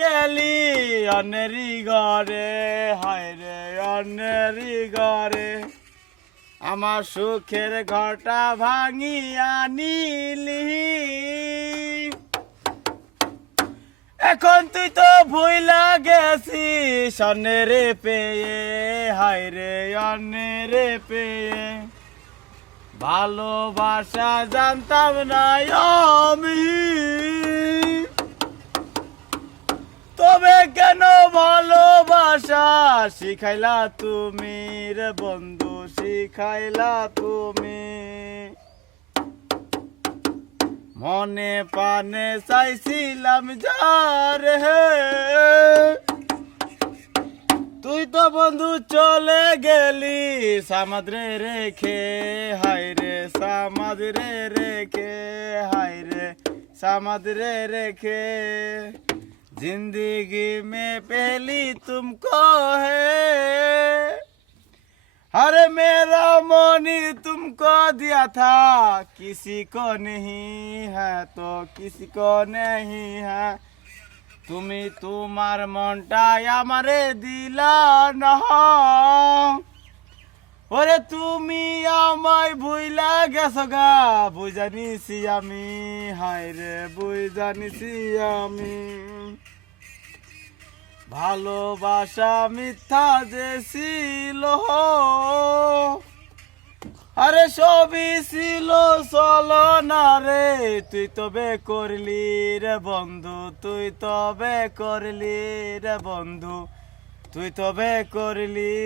গেলি অনেরি ঘরে, হায় রে অনেরি ঘরে, আমার সুখের ঘরটা ভাঙিয়া নিলি। এখন তুই তো ভুইলা গেছিস অন্যেরে পেয়ে, হায় রে অন্যেরে পেয়ে। ভালোবাসা জানতাম না আমি, তবে কেন ভালোবাসা শিখাইলা তুমি রে বন্ধু, শিখাইলা তুমি। মনে পানে চাইছিলাম যার হে, তুই তো বন্ধু চলে গেলি সামাদ্রে রেখে, হায় রে সামাদ্রে রেখে, হায় রে सामद्रे रेखे। जिंदगी में पहली तुमको है, अरे मेरा मोनी तुमको दिया था, किसी को नहीं है तो किसी को नहीं है। তুমি তোমার মনটা আমারে দিলা না, ওরে তুমি আমায় ভুইলা গেছো গা, বুঝানিছি আমি, হায় রে বুঝানিছি আমি। ভালোবাসা মিথ্যা যে ছিল, আরে সবই ছিল চলো না রে, তুই তবে করলি রে বন্ধু, তুই তবে করলি রে বন্ধু, তুই তবে করলি।